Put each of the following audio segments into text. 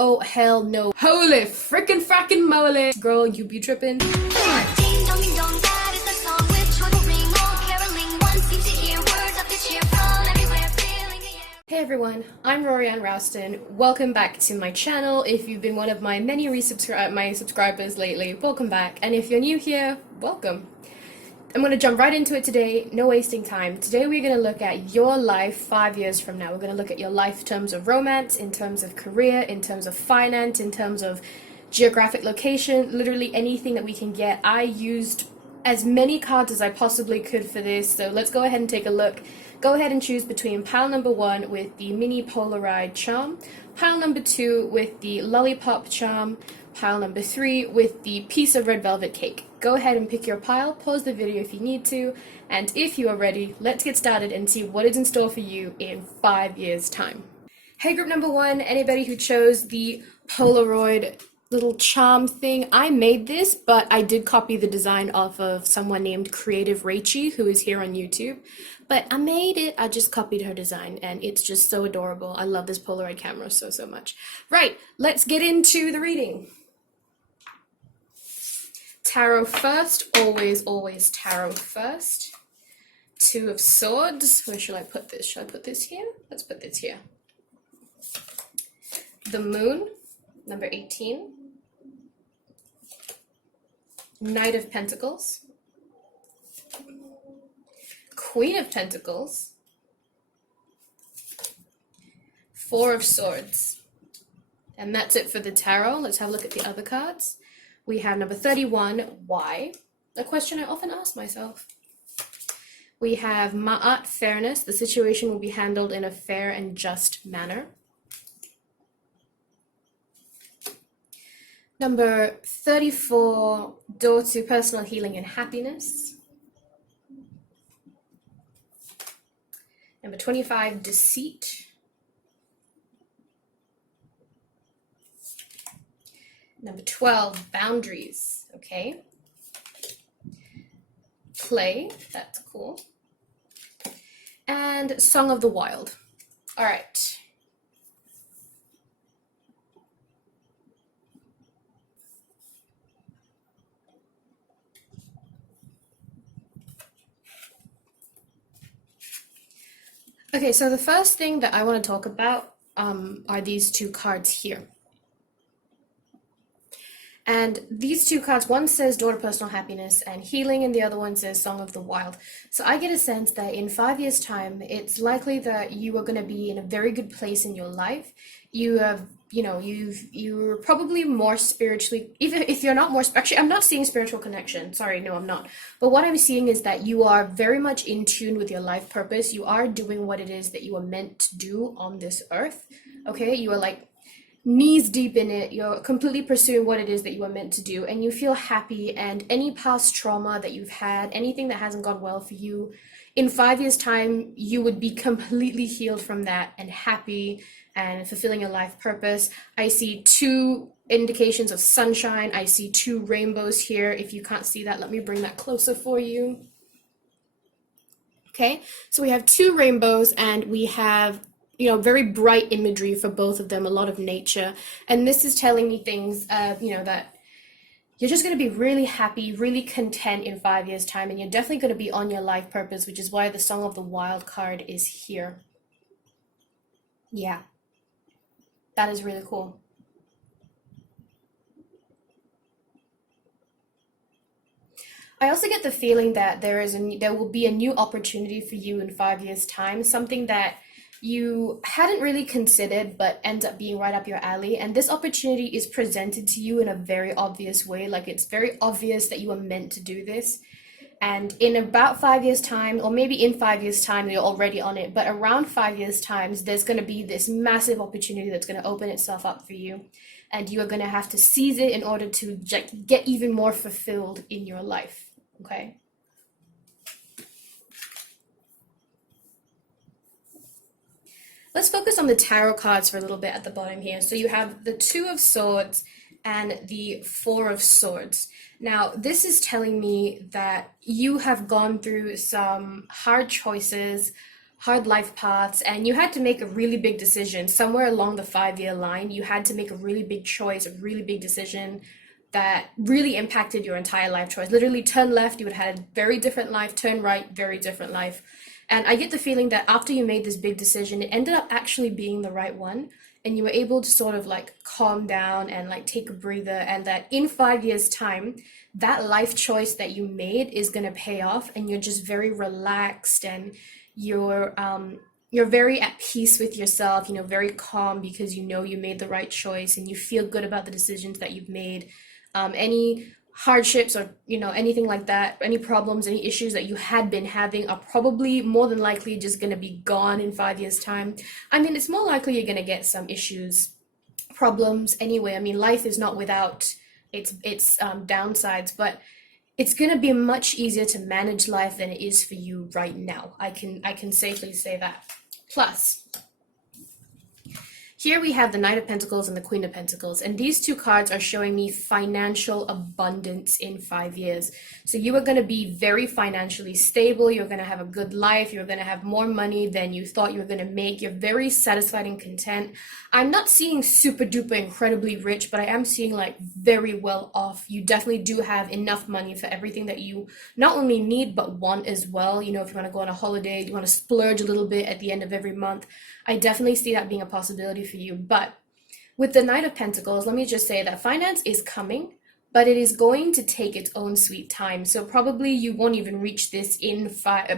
Oh, hell no. Holy frickin' frackin' moly. Girl, you be trippin'. Hey everyone, I'm rory.a.rauston. Welcome back to my channel. If you've been one of my many my subscribers lately, welcome back. And if you're new here, welcome. I'm going to jump right into it today, no wasting time. Today we're going to look at your life 5 years from now. We're going to look at your life in terms of romance, in terms of career, in terms of finance, in terms of geographic location, literally anything that we can get. I used as many cards as I possibly could for this, so let's go ahead and take a look. Go ahead and choose between pile number 1 with the mini Polaroid charm, pile number 2 with the lollipop charm, pile number 3 with the piece of red velvet cake. Go ahead and pick your pile, pause the video if you need to, and if you are ready, let's get started and see what is in store for you in 5 years' time. Hey group number 1, anybody who chose the Polaroid little charm thing, I made this, but I did copy the design off of someone named Creative Rachie, who is here on YouTube. But I made it, I just copied her design, and it's just so adorable. I love this Polaroid camera so much. Right, let's get into the reading. Tarot first, always tarot first. 2 of Swords, where should I put this? Should I put this here? Let's put this here. The Moon, number 18. Knight of Pentacles. Queen of Pentacles. 4 of Swords. And that's it for the tarot. Let's have a look at the other cards. We have number 31, why? A question I often ask myself. We have Ma'at, fairness. The situation will be handled in a fair and just manner. Number 34, door to personal healing and happiness. Number 25, deceit. Number 12, boundaries, okay. Play, that's cool. And Song of the Wild. All right. Okay, so the first thing that I want to talk about are these 2 cards here. And these 2 cards, one says Door to Personal Happiness and Healing, and the other one says Song of the Wild. So I get a sense that in 5 years' time, it's likely that you are going to be in a very good place in your life. You have, you're probably more spiritually, even if you're not more, actually, I'm not seeing spiritual connection. Sorry, no, I'm not. But what I'm seeing is that you are very much in tune with your life purpose. You are doing what it is that you are meant to do on this earth. Okay, you are like knees deep in it. You're completely pursuing what it is that you are meant to do, and you feel happy. And any past trauma that you've had, anything that hasn't gone well for you, in 5 years' time, you would be completely healed from that and happy and fulfilling your life purpose. I see 2 indications of sunshine. I see 2 rainbows here. If you can't see that, let me bring that closer for you. Okay, so we have 2 rainbows, and we have very bright imagery for both of them, a lot of nature. And this is telling me things, that you're just going to be really happy, really content in 5 years' time, and you're definitely going to be on your life purpose, which is why the Song of the Wild card is here. Yeah, that is really cool. I also get the feeling that there will be a new opportunity for you in 5 years' time, something that you hadn't really considered but ends up being right up your alley, and this opportunity is presented to you in a very obvious way. Like, it's very obvious that you are meant to do this, and in about 5 years' time, or maybe in 5 years' time you're already on it, but around 5 years' time there's going to be this massive opportunity that's going to open itself up for you, and you are going to have to seize it in order to get even more fulfilled in your life. Okay. Let's focus on the tarot cards for a little bit at the bottom here. So you have the 2 of Swords and the 4 of Swords. Now, this is telling me that you have gone through some hard choices, hard life paths, and you had to make a really big decision somewhere along the 5 year line. You had to make a really big choice, a really big decision that really impacted your entire life choice. Literally, turn left, you would have had a very different life, turn right, very different life. And I get the feeling that after you made this big decision, it ended up actually being the right one. And you were able to sort of like calm down and like take a breather, and that in 5 years' time, that life choice that you made is going to pay off, and you're just very relaxed, and you're very at peace with yourself, very calm, because you know you made the right choice and you feel good about the decisions that you've made. Any hardships or anything like that, any problems, any issues that you had been having are probably more than likely just going to be gone in 5 years' time. I mean, it's more likely you're going to get some issues, problems anyway. I mean, life is not without its downsides, but it's going to be much easier to manage life than it is for you right now. I can safely say that. Plus, here we have the Knight of Pentacles and the Queen of Pentacles, and these two cards are showing me financial abundance in 5 years. So you are going to be very financially stable, you're going to have a good life, you're going to have more money than you thought you were going to make, you're very satisfied and content. I'm not seeing super duper incredibly rich, but I am seeing like very well off. You definitely do have enough money for everything that you not only need but want as well. If you want to go on a holiday, you want to splurge a little bit at the end of every month, I definitely see that being a possibility for you. But with the Knight of Pentacles, let me just say that finance is coming, but it is going to take its own sweet time. So probably you won't even reach this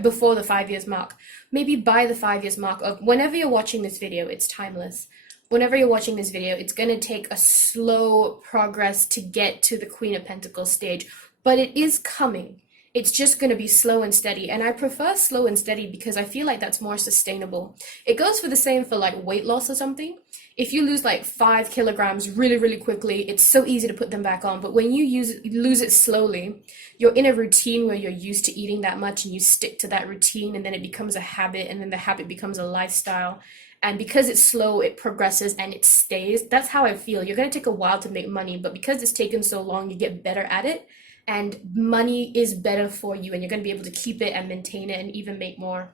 before the 5 years mark. Maybe by the 5 years mark of whenever you're watching this video, it's timeless. Whenever you're watching this video, it's going to take a slow progress to get to the Queen of Pentacles stage, but it is coming. It's just going to be slow and steady. And I prefer slow and steady because I feel like that's more sustainable. It goes for the same for like weight loss or something. If you lose like 5 kilograms really, really quickly, it's so easy to put them back on. But when you lose it slowly, you're in a routine where you're used to eating that much and you stick to that routine, and then it becomes a habit, and then the habit becomes a lifestyle. And because it's slow, it progresses and it stays. That's how I feel. You're going to take a while to make money, but because it's taken so long, you get better at it. And money is better for you, and you're going to be able to keep it and maintain it and even make more.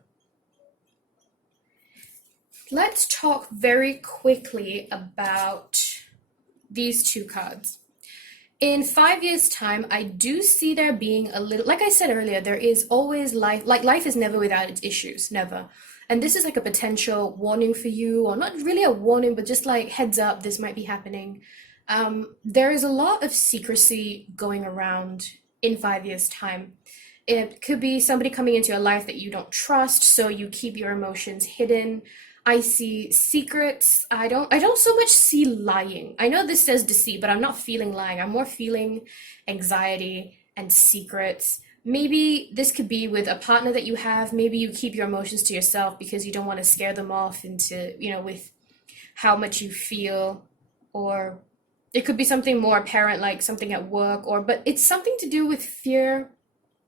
Let's talk very quickly about these two cards. In 5 years' time, I do see there being a little, like I said earlier, there is always life, like life is never without its issues, never. And this is like a potential warning for you, or not really a warning, but just like heads up, this might be happening. There is a lot of secrecy going around in 5 years' time. It could be somebody coming into your life that you don't trust, so you keep your emotions hidden. I see secrets. I don't so much see lying. I know this says deceit, but I'm not feeling lying. I'm more feeling anxiety and secrets. Maybe this could be with a partner that you have. Maybe you keep your emotions to yourself because you don't want to scare them off into, with how much you feel, or it could be something more apparent, like something at work, but it's something to do with fear,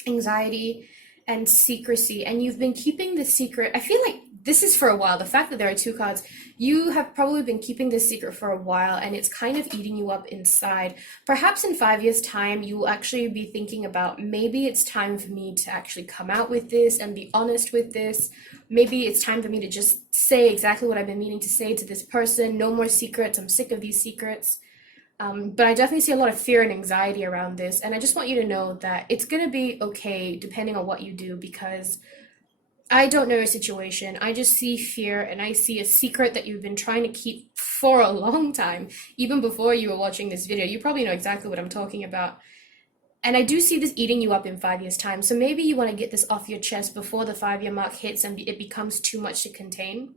anxiety, and secrecy. And you've been keeping the secret. I feel like this is for a while. The fact that there are two cards, you have probably been keeping this secret for a while, and it's kind of eating you up inside. Perhaps in 5 years' time, you will actually be thinking about, maybe it's time for me to actually come out with this and be honest with this. Maybe it's time for me to just say exactly what I've been meaning to say to this person. No more secrets. I'm sick of these secrets. But I definitely see a lot of fear and anxiety around this. And I just want you to know that it's going to be okay depending on what you do, because I don't know your situation. I just see fear, and I see a secret that you've been trying to keep for a long time. Even before you were watching this video, you probably know exactly what I'm talking about. And I do see this eating you up in 5 years' time. So maybe you want to get this off your chest before the 5-year mark hits and it becomes too much to contain.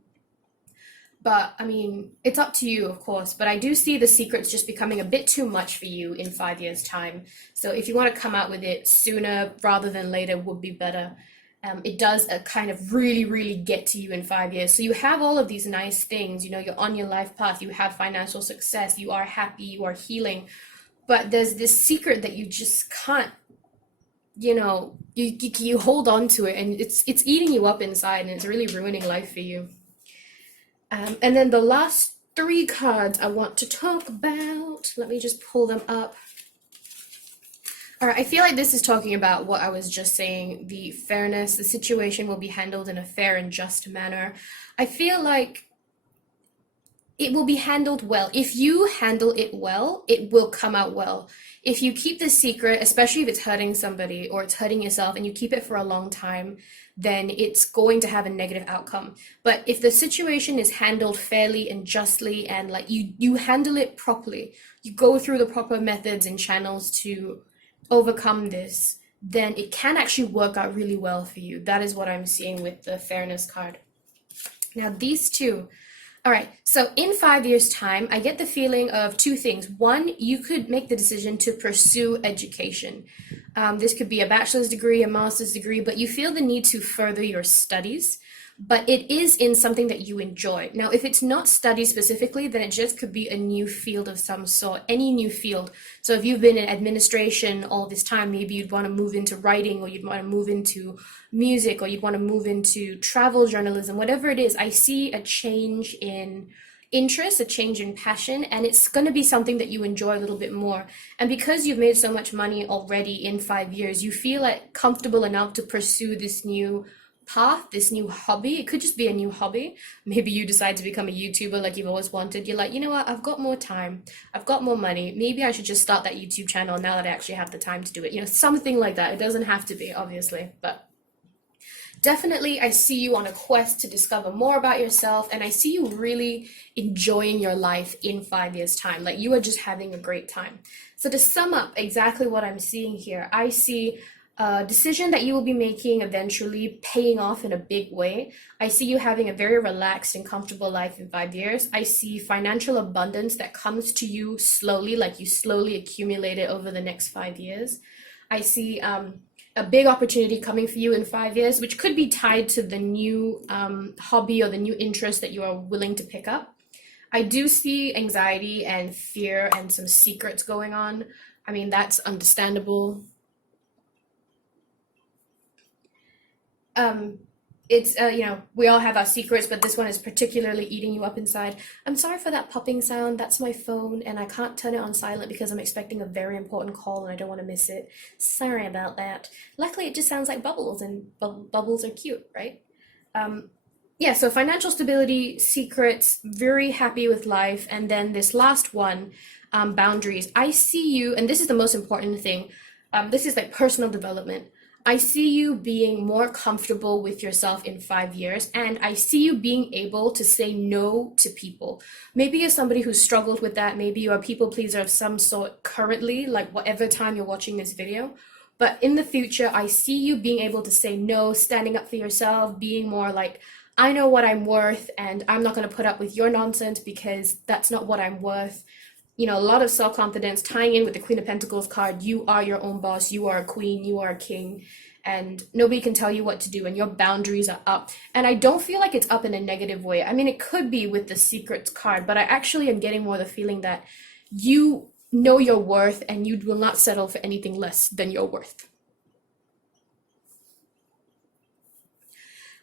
But I mean, it's up to you, of course. But I do see the secrets just becoming a bit too much for you in 5 years' time. So if you want to come out with it sooner rather than later would be better. It does kind of really, really get to you in 5 years. So you have all of these nice things. You're on your life path. You have financial success. You are happy. You are healing. But there's this secret that you just can't, you hold on to it, and it's eating you up inside, and it's really ruining life for you. And then the last 3 cards I want to talk about, let me just pull them up. All right, I feel like this is talking about what I was just saying, the fairness, the situation will be handled in a fair and just manner. I feel like it will be handled well. If you handle it well, it will come out well. If you keep the secret, especially if it's hurting somebody or it's hurting yourself and you keep it for a long time, then it's going to have a negative outcome. But if the situation is handled fairly and justly and like you handle it properly, you go through the proper methods and channels to overcome this, then it can actually work out really well for you. That is what I'm seeing with the fairness card. Now, these two. All right, so in 5 years' time, I get the feeling of two things. One, you could make the decision to pursue education. This could be a bachelor's degree, a master's degree, but you feel the need to further your studies, but it is in something that you enjoy. Now, if it's not study specifically, then it just could be a new field of some sort, any new field. So if you've been in administration all this time, maybe you'd want to move into writing, or you'd want to move into music, or you'd want to move into travel journalism, whatever it is. I see a change in interest, a change in passion, and it's going to be something that you enjoy a little bit more. And because you've made so much money already in 5 years, you feel like comfortable enough to pursue this new path, this new hobby. It could just be a new hobby. Maybe you decide to become a YouTuber like you've always wanted. You're like, you know what, I've got more time, I've got more money, maybe I should just start that YouTube channel now that I actually have the time to do it. Something like that. It doesn't have to be, obviously, but definitely I see you on a quest to discover more about yourself, and I see you really enjoying your life in 5 years' time. Like, you are just having a great time. So to sum up exactly what I'm seeing here, I see a decision that you will be making eventually paying off in a big way. I see you having a very relaxed and comfortable life in 5 years. I see financial abundance that comes to you slowly, like you slowly accumulate it over the next 5 years. I see a big opportunity coming for you in 5 years, which could be tied to the new hobby or the new interest that you are willing to pick up. I do see anxiety and fear and some secrets going on. I mean, that's understandable. It's we all have our secrets, but this one is particularly eating you up inside. I'm sorry for that popping sound. That's my phone, and I can't turn it on silent because I'm expecting a very important call and I don't want to miss it. Sorry about that. Luckily, it just sounds like bubbles, and bubbles are cute, right? Yeah, so financial stability, secrets, very happy with life, and then this last one, boundaries. I see you, and this is the most important thing. This is like personal development. I see you being more comfortable with yourself in 5 years, and I see you being able to say no to people. Maybe you're somebody who's struggled with that. Maybe you're a people pleaser of some sort currently, like whatever time you're watching this video. But in the future, I see you being able to say no, standing up for yourself, being more like, I know what I'm worth, and I'm not going to put up with your nonsense because that's not what I'm worth. A lot of self-confidence tying in with the Queen of Pentacles card. You are your own boss. You are a queen. You are a king. And nobody can tell you what to do. And your boundaries are up. And I don't feel like it's up in a negative way. I mean, it could be with the secrets card, but I actually am getting more the feeling that you know your worth and you will not settle for anything less than your worth.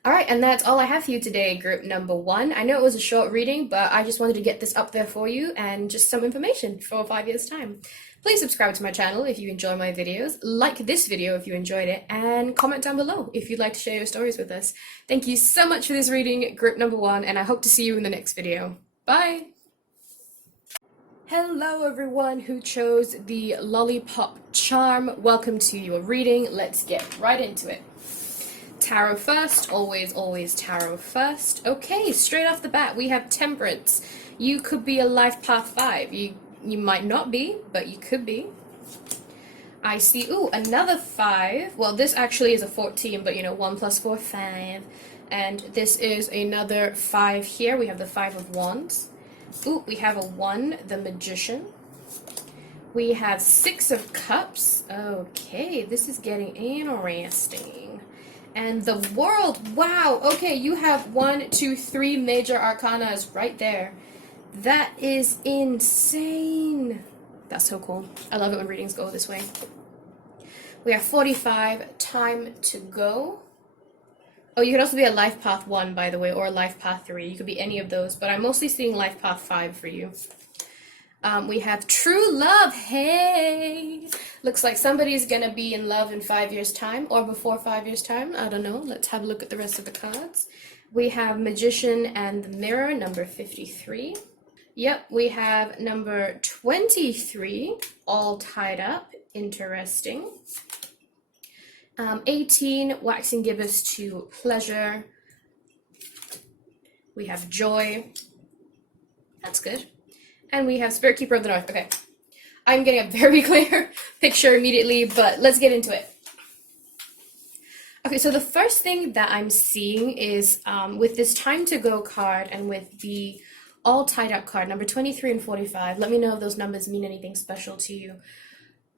All right, and that's all I have for you today, group number 1. I know it was a short reading, but I just wanted to get this up there for you and just some information for 5 years' time. Please subscribe to my channel if you enjoy my videos, like this video if you enjoyed it, and comment down below if you'd like to share your stories with us. Thank you so much for this reading, group number 1, and I hope to see you in the next video. Bye! Hello everyone who chose the Lollipop Charm. Welcome to your reading. Let's get right into it. Tarot first, always tarot first. Okay, straight off the bat, we have Temperance. You could be a life path 5. You might not be, but you could be. I see, another 5. Well, this actually is a 14, but 1 plus 4, 5. And this is another 5 here. We have the 5 of Wands. We have a 1, the Magician. We have 6 of Cups. Okay, this is getting interesting. And the World. Wow. Okay, you have 1, 2, 3 major arcanas right there. That is insane. That's so cool. I love it when readings go this way. We have 45. Time to go. Oh, you could also be a life path 1, by the way, or a life path 3. You could be any of those, but I'm mostly seeing life path 5 for you. We have true love. Hey! Looks like somebody's gonna be in love in 5 years' time or before 5 years' time. I don't know. Let's have a look at the rest of the cards. We have Magician and the Mirror, number 53. Yep, we have number 23, all tied up. Interesting. 18, Waxing Gibbous to Pleasure. We have Joy. That's good. And we have Spirit Keeper of the North. Okay. I'm getting a very clear picture immediately, but let's get into it. Okay, so the first thing that I'm seeing is with this Time to Go card and with the all tied up card, number 23 and 45. Let me know if those numbers mean anything special to you.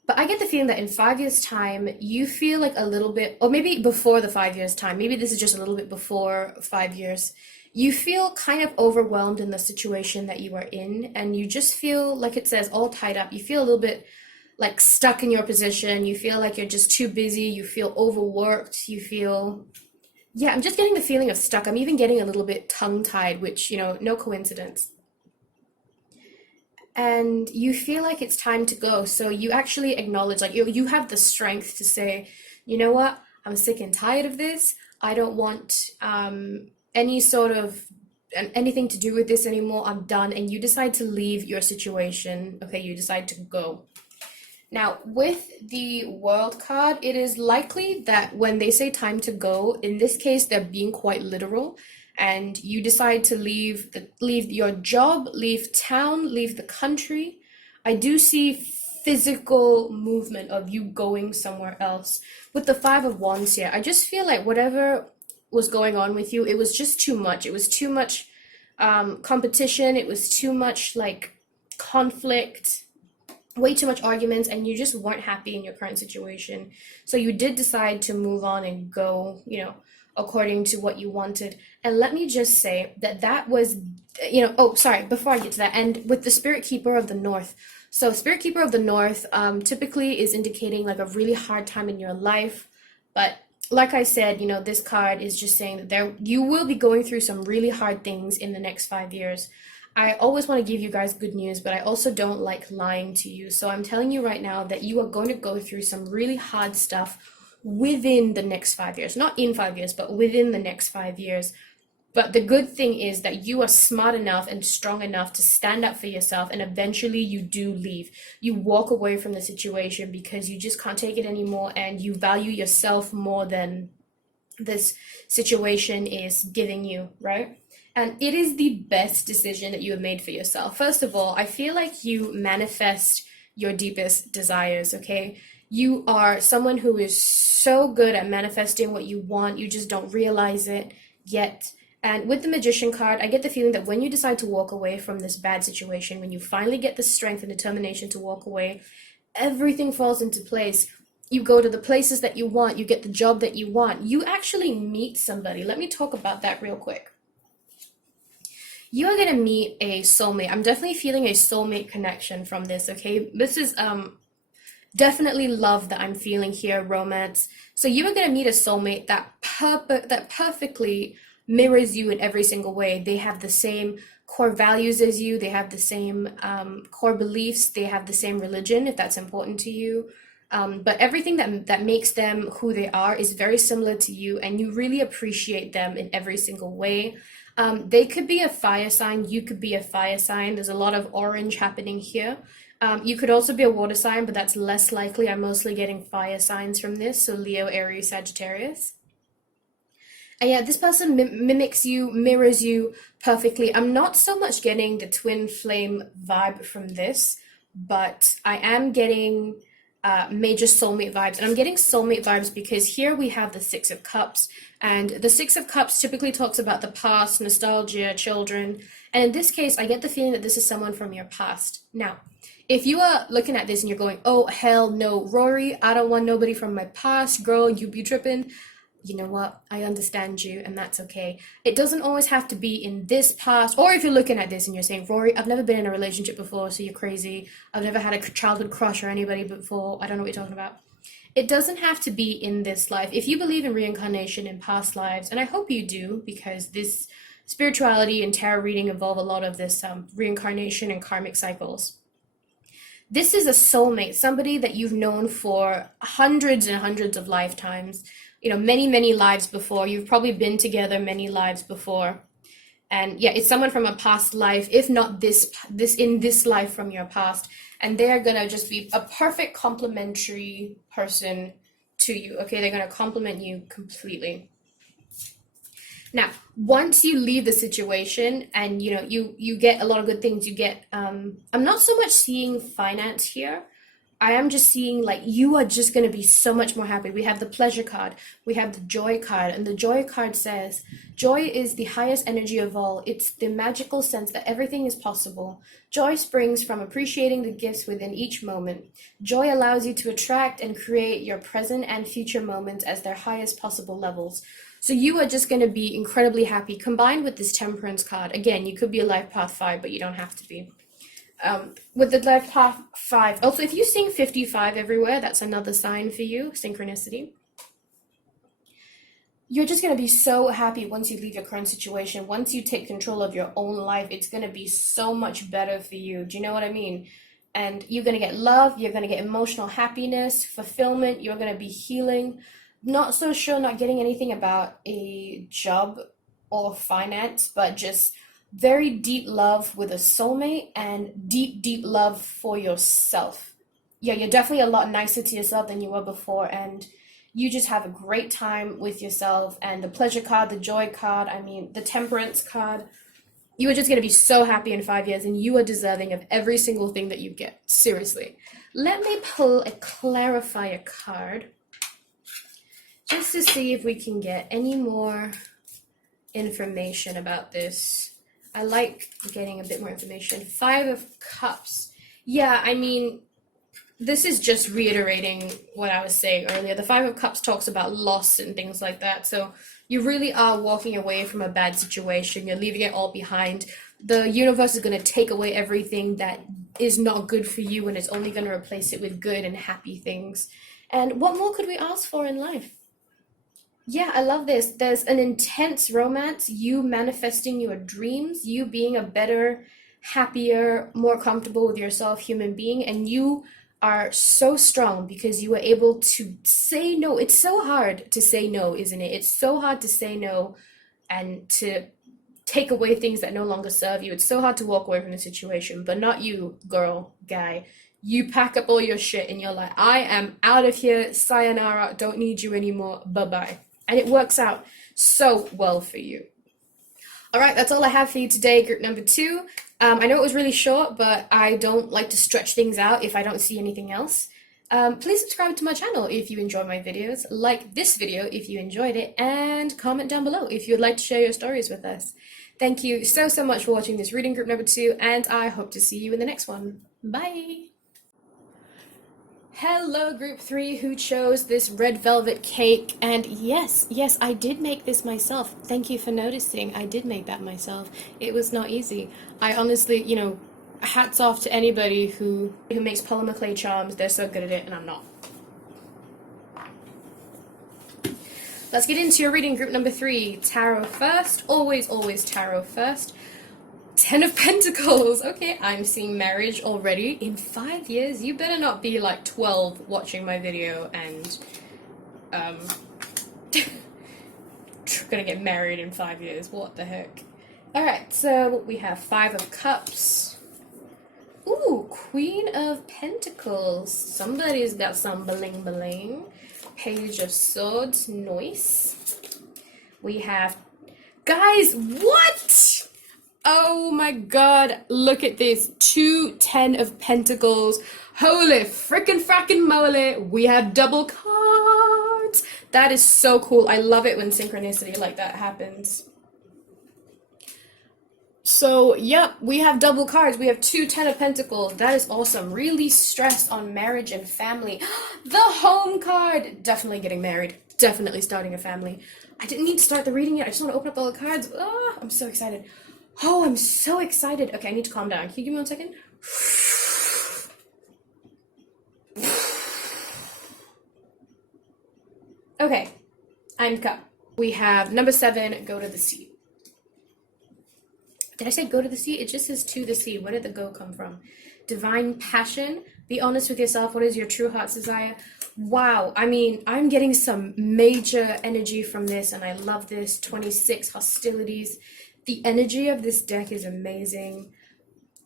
But I get the feeling that in 5 years' time, you feel like a little bit, or maybe before the 5 years' time, maybe this is just a little bit before 5 years, you feel kind of overwhelmed in the situation that you are in, and you just feel, like it says, all tied up. You feel a little bit like stuck in your position. You feel like you're just too busy. You feel overworked. You feel, yeah, I'm just getting the feeling of stuck. I'm even getting a little bit tongue-tied, which, no coincidence. And you feel like it's time to go. So you actually acknowledge, like you have the strength to say, you know what, I'm sick and tired of this. I don't want any sort of anything to do with this anymore. I'm done. And you decide to leave your situation. Okay, you decide to go. Now, with the World card, it is likely that when they say time to go, in this case, they're being quite literal, and you decide to leave your job, leave town, leave the country. I do see physical movement of you going somewhere else. With the Five of Wands here, I just feel like whatever was going on with you, it was just too much. It was too much competition. It was too much like conflict, way too much arguments, and you just weren't happy in your current situation. So you did decide to move on and go, according to what you wanted. And let me just say that was, oh, sorry, before I get to that, and with the Spirit Keeper of the North. So Spirit Keeper of the North typically is indicating like a really hard time in your life. But like I said, this card is just saying that you will be going through some really hard things in the next 5 years. I always want to give you guys good news, but I also don't like lying to you. So I'm telling you right now that you are going to go through some really hard stuff within the next 5 years. Not in 5 years, but within the next 5 years. But the good thing is that you are smart enough and strong enough to stand up for yourself, and eventually you do leave. You walk away from the situation because you just can't take it anymore, and you value yourself more than this situation is giving you, right? And it is the best decision that you have made for yourself. First of all, I feel like you manifest your deepest desires, okay? You are someone who is so good at manifesting what you want. You just don't realize it yet. And with the Magician card, I get the feeling that when you decide to walk away from this bad situation, when you finally get the strength and determination to walk away, everything falls into place. You go to the places that you want, you get the job that you want, you actually meet somebody. Let me talk about that real quick. You are gonna meet a soulmate. I'm definitely feeling a soulmate connection from this, okay? This is definitely love that I'm feeling here, romance. So you are gonna meet a soulmate that perfectly mirrors you in every single way. They have the same core values as you. They have the same core beliefs. They have the same religion, if that's important to you. But everything that makes them who they are is very similar to you, and you really appreciate them in every single way. They could be a fire sign. You could be a fire sign. There's a lot of orange happening here. You could also be a water sign, but that's less likely. I'm mostly getting fire signs from this. So Leo, Aries, Sagittarius. And yeah, this person mimics you, mirrors you perfectly. I'm not so much getting the twin flame vibe from this, but I am getting major soulmate vibes. And I'm getting soulmate vibes because here we have the Six of Cups. And the Six of Cups typically talks about the past, nostalgia, children. And in this case, I get the feeling that this is someone from your past. Now, if you are looking at this and you're going, oh, hell no, Rory, I don't want nobody from my past. Girl, you be tripping. You know what? I understand you, and that's okay. It doesn't always have to be in this past, or if you're looking at this and you're saying, Rory, I've never been in a relationship before, so you're crazy. I've never had a childhood crush or anybody before. I don't know what you're talking about. It doesn't have to be in this life. If you believe in reincarnation in past lives, and I hope you do, because this spirituality and tarot reading involve a lot of this reincarnation and karmic cycles. This is a soulmate, somebody that you've known for hundreds and hundreds of lifetimes, many, many lives before. You've probably been together many lives before. And yeah, it's someone from a past life, if not this in this life from your past. And they're gonna just be a perfect complementary person to you. Okay, they're gonna complement you completely. Now, once you leave the situation and you get a lot of good things, you get I'm not so much seeing finance here. I am just seeing like you are just going to be so much more happy. We have the pleasure card, we have the joy card, and the joy card says joy is the highest energy of all. It's the magical sense that everything is possible. Joy springs from appreciating the gifts within each moment. Joy allows you to attract and create your present and future moments as their highest possible levels. So you are just going to be incredibly happy, combined with this temperance card. Again, you could be a life path 5, but you don't have to be. With the life path 5, also if you sing 55 everywhere, that's another sign for you, synchronicity. You're just going to be so happy once you leave your current situation. Once you take control of your own life, it's going to be so much better for you. Do you know what I mean? And you're going to get love, you're going to get emotional happiness, fulfillment, you're going to be healing. Not so sure, not getting anything about a job or finance, but just very deep love with a soulmate and deep, deep love for yourself. Yeah, you're definitely a lot nicer to yourself than you were before, and you just have a great time with yourself. And the pleasure card, the joy card, the temperance card, you are just going to be so happy in 5 years, and you are deserving of every single thing that you get. Seriously. Let me pull a clarifier card just to see if we can get any more information about this. I like getting a bit more information. 5 of Cups. Yeah, this is just reiterating what I was saying earlier. The 5 of Cups talks about loss and things like that. So you really are walking away from a bad situation. You're leaving it all behind. The universe is going to take away everything that is not good for you, and it's only going to replace it with good and happy things. And what more could we ask for in life? Yeah, I love this. There's an intense romance, you manifesting your dreams, you being a better, happier, more comfortable with yourself human being, and you are so strong because you were able to say no. It's so hard to say no, isn't it? It's so hard to say no and to take away things that no longer serve you. It's so hard to walk away from the situation, but not you, girl, guy. You pack up all your shit and you're like, I am out of here, sayonara, don't need you anymore, bye-bye. And it works out so well for you. All right, that's all I have for you today, group number 2. I know it was really short, but I don't like to stretch things out if I don't see anything else. Please subscribe to my channel if you enjoy my videos, like this video if you enjoyed it, and comment down below if you would like to share your stories with us. Thank you so much for watching this reading group number 2, and I hope to see you in the next one. Bye! Hello, group 3 who chose this red velvet cake, and yes, I did make this myself. Thank you for noticing. I did make that myself. It was not easy. I honestly, hats off to anybody who makes polymer clay charms. They're so good at it, and I'm not. Let's get into your reading group number 3. Tarot first. Always tarot first. 10 of Pentacles. Okay, I'm seeing marriage already. In 5 years, you better not be like 12 watching my video and gonna get married in 5 years. What the heck? Alright, so we have 5 of Cups. Ooh, Queen of Pentacles. Somebody's got some bling bling. Page of Swords. Nice. We have... Guys, what? Oh my god, look at this. 2 10 of Pentacles. Holy frickin' moly. We have double cards. That is so cool. I love it when synchronicity like that happens. So, yep, we have double cards. We have 2 10 of Pentacles. That is awesome. Really stressed on marriage and family. The Home card. Definitely getting married. Definitely starting a family. I didn't need to start the reading yet. I just want to open up all the cards. Oh, I'm so excited. Oh, I'm so excited. Okay, I need to calm down. Can you give me 1 second? Okay, I'm cup. We have number 7, go to the sea. Did I say go to the sea? It just says to the sea. Where did the go come from? divine passion. Be honest with yourself. What is your true heart's desire? Wow, I mean, I'm getting some major energy from this, and I love this. 26 hostilities. The energy of this deck is amazing.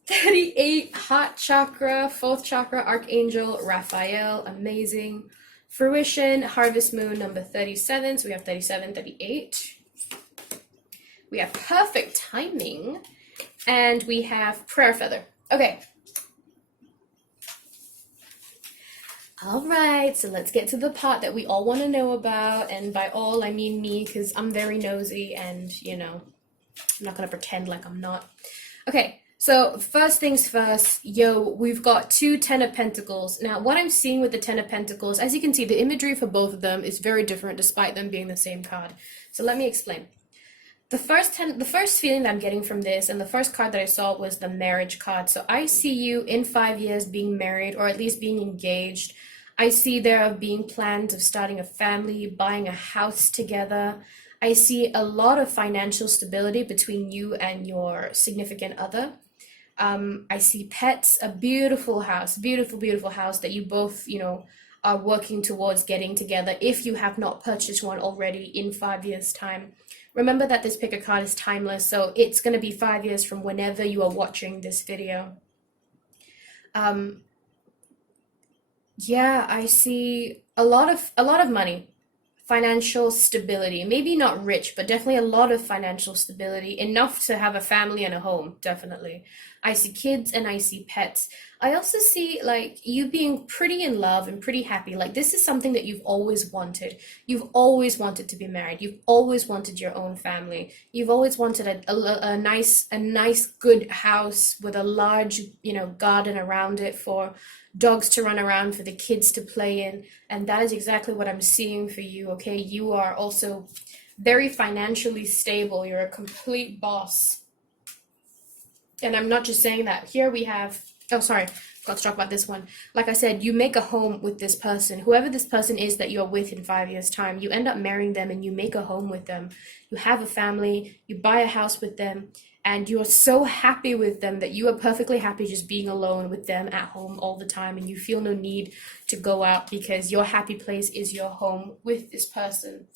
38 heart chakra, fourth chakra, archangel Raphael, amazing. Fruition, harvest moon number 37. So we have 37, 38. We have perfect timing, and we have prayer feather. Okay. All right, so let's get to the part that we all want to know about, and by all I mean me, because I'm very nosy, and you know, I'm not gonna pretend like I'm not. Okay, so first things first, we've got two Ten of Pentacles. Now, what I'm seeing with the Ten of Pentacles, as you can see, the imagery for both of them is very different despite them being the same card. So let me explain. The first feeling that I'm getting from this, and the first card that I saw was the marriage card. So I see you in 5 years being married, or at least being engaged. I see there being plans of starting a family, buying a house together. I see a lot of financial stability between you and your significant other. I see pets, a beautiful house, beautiful house that you both, you know, are working towards getting together if you have not purchased one already in 5 years' time. Remember that this pick a card is timeless, so it's going to be 5 years from whenever you are watching this video. Yeah, I see a lot of money, financial stability. Maybe not rich, but definitely a lot of financial stability, enough to have a family and a home, definitely. I see kids and I see pets. I also see like you being pretty in love and pretty happy. Like this is something that you've always wanted. You've always wanted to be married. You've always wanted your own family. You've always wanted a nice good house with a large, you know, garden around it for dogs to run around, for the kids to play in, and that is exactly what I'm seeing for you. Okay, you are also very financially stable. You're a complete boss, and I'm not just saying that. Here we have, oh sorry, forgot to talk about this one. Like I said, you make a home with this person, whoever this person is that you're with in 5 years' time. You end up marrying them and you make a home with them. You have a family, you buy a house with them, and you're so happy with them that you are perfectly happy just being alone with them at home all the time, and you feel no need to go out because your happy place is your home with this person.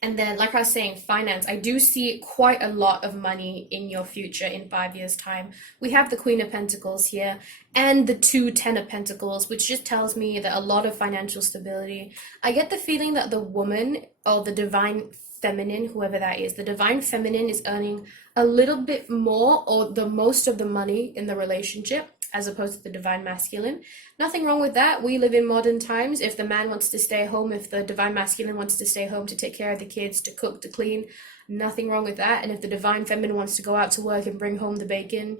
And then, like I was saying, finance. I do see quite a lot of money in your future in 5 years' time. We have the Queen of Pentacles here and the two Ten of Pentacles, which just tells me that a lot of financial stability. I get the feeling that the woman, or the divine feminine, whoever that is, the divine feminine is earning a little bit more or the most of the money in the relationship, as opposed to the divine masculine. Nothing wrong with that. We live in modern times. If the man wants to stay home, if the divine masculine wants to stay home to take care of the kids, to cook, to clean, nothing wrong with that. And if the divine feminine wants to go out to work and bring home the bacon,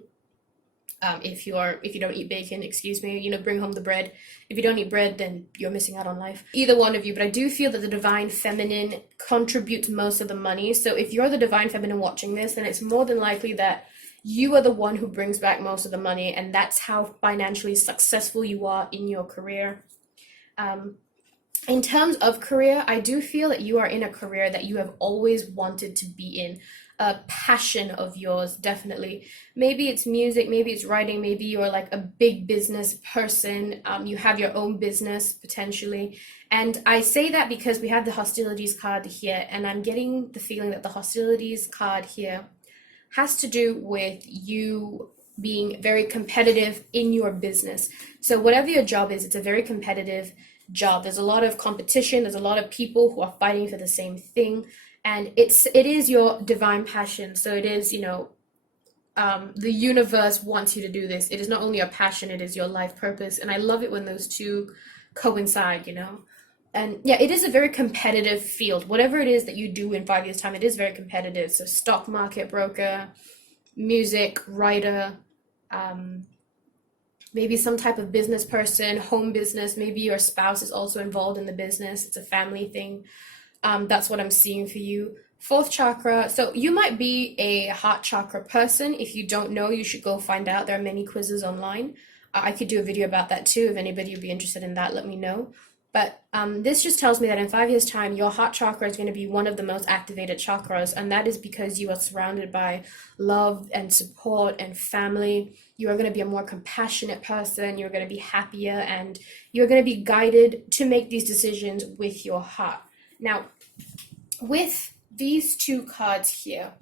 if you don't eat bacon, excuse me, you know, bring home the bread. If you don't eat bread, then you're missing out on life. Either one of you, but I do feel that the divine feminine contributes most of the money. So if you're the divine feminine watching this, then it's more than likely that you are the one who brings back most of the money, and that's how financially successful you are in your career. In terms of career, I do feel that you are in a career that you have always wanted to be in, a passion of yours, definitely. Maybe it's music, maybe it's writing, maybe you're like a big business person, you have your own business potentially. And I say that because we have the hostilities card here, and I'm getting the feeling that the hostilities card here has to do with you being very competitive in your business. So whatever your job is, it's a very competitive job. There's a lot of competition. There's a lot of people who are fighting for the same thing. And it is your divine passion. So it is, you know, the universe wants you to do this. It is not only your passion, it is your life purpose. And I love it when those two coincide, you know. And yeah, it is a very competitive field. Whatever it is that you do in 5 years' time, it is very competitive. So stock market broker, music, writer, maybe some type of business person, home business. Maybe your spouse is also involved in the business. It's a family thing. That's what I'm seeing for you. Fourth chakra. So you might be a heart chakra person. If you don't know, you should go find out. There are many quizzes online. I could do a video about that too. If anybody would be interested in that, let me know. But this just tells me that in 5 years' time, your heart chakra is going to be one of the most activated chakras, and that is because you are surrounded by love and support and family. You are going to be a more compassionate person, you're going to be happier, and you're going to be guided to make these decisions with your heart. Now, with these two cards here,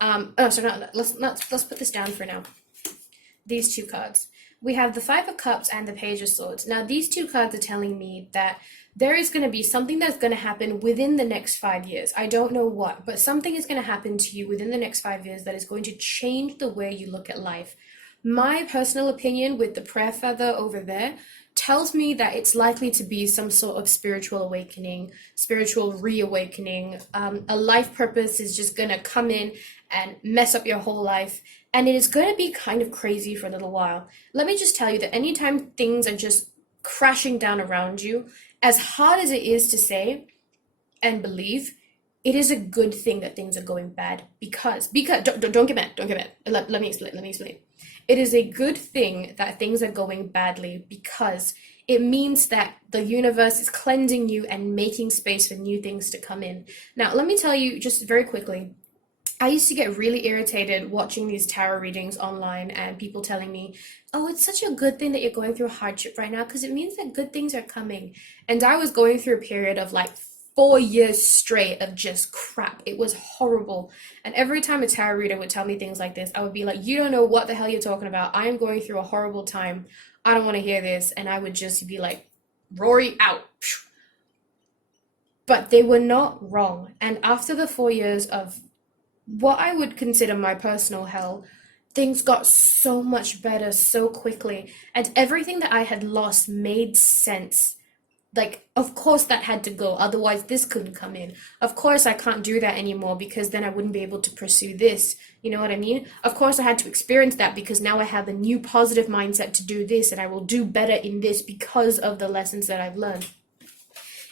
let's put this down for now. These two cards. We have the Five of Cups and the Page of Swords. Now, these two cards are telling me that there is going to be something that's going to happen within the next 5 years. I don't know what, but something is going to happen to you within the next 5 years that is going to change the way you look at life. My personal opinion with the prayer feather over there tells me that it's likely to be some sort of spiritual awakening, spiritual reawakening. A life purpose is just going to come in and mess up your whole life. And it is going to be kind of crazy for a little while. Let me just tell you that anytime things are just crashing down around you, as hard as it is to say and believe, it is a good thing that things are going bad because don't get mad. Let me explain. It is a good thing that things are going badly because it means that the universe is cleansing you and making space for new things to come in. Now, let me tell you just very quickly, I used to get really irritated watching these tarot readings online and people telling me, oh, it's such a good thing that you're going through a hardship right now because it means that good things are coming. And I was going through a period of like 4 years straight of just crap. It was horrible. And every time a tarot reader would tell me things like this, I would be like, you don't know what the hell you're talking about. I am going through a horrible time. I don't want to hear this. And I would just be like, Rory, out. But they were not wrong. And after the 4 years of what I would consider my personal hell, things got so much better so quickly, and everything that I had lost made sense. Like, of course that had to go, otherwise this couldn't come in. Of course I can't do that anymore because then I wouldn't be able to pursue this. You know what I mean? Of course I had to experience that because now I have a new positive mindset to do this, and I will do better in this because of the lessons that I've learned.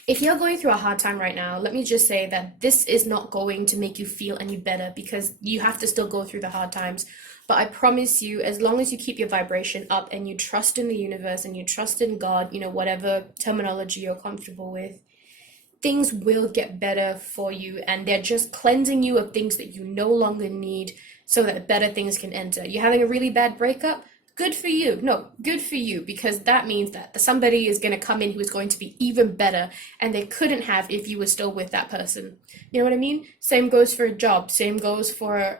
If you're going through a hard time right now, let me just say that this is not going to make you feel any better because you have to still go through the hard times. But I promise you, as long as you keep your vibration up and you trust in the universe and you trust in God, you know, whatever terminology you're comfortable with, things will get better for you, and they're just cleansing you of things that you no longer need so that better things can enter. You're having a really bad breakup? Good for you. No, good for you, because that means that somebody is going to come in who is going to be even better, and they couldn't have if you were still with that person. You know what I mean? Same goes for a job. Same goes for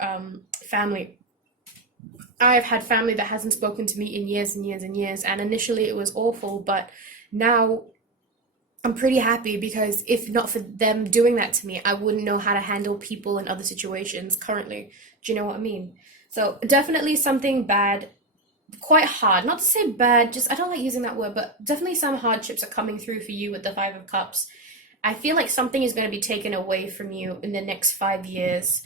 family. I've had family that hasn't spoken to me in years and years and years, and initially it was awful, but now I'm pretty happy because if not for them doing that to me, I wouldn't know how to handle people in other situations currently. Do you know what I mean? So definitely something bad, quite hard, not to say bad, just I don't like using that word, but definitely some hardships are coming through for you with the Five of Cups. I feel like something is going to be taken away from you in the next 5 years,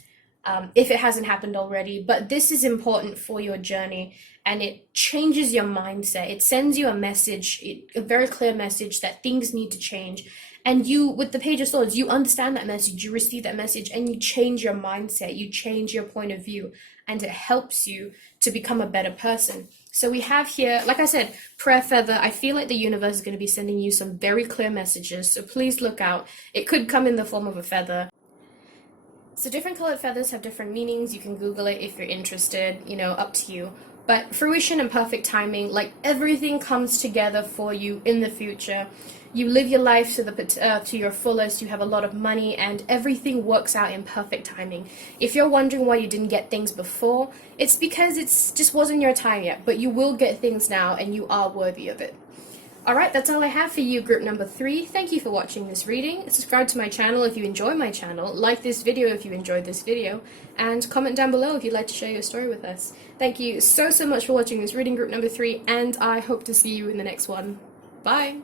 if it hasn't happened already. But this is important for your journey, and it changes your mindset. It sends you a message, a very clear message that things need to change. And you, with the Page of Swords, you understand that message, you receive that message, and you change your mindset, you change your point of view, and it helps you to become a better person. So we have here, like I said, prayer feather. I feel like the universe is going to be sending you some very clear messages, so please look out. It could come in the form of a feather. So different colored feathers have different meanings. You can Google it if you're interested, you know, up to you. But fruition and perfect timing, like everything comes together for you in the future. You live your life to your fullest, you have a lot of money, and everything works out in perfect timing. If you're wondering why you didn't get things before, it's because it's just wasn't your time yet, but you will get things now, and you are worthy of it. Alright, that's all I have for you, group number 3. Thank you for watching this reading. Subscribe to my channel if you enjoy my channel, like this video if you enjoyed this video, and comment down below if you'd like to share your story with us. Thank you so much for watching this reading, group number 3, and I hope to see you in the next one. Bye!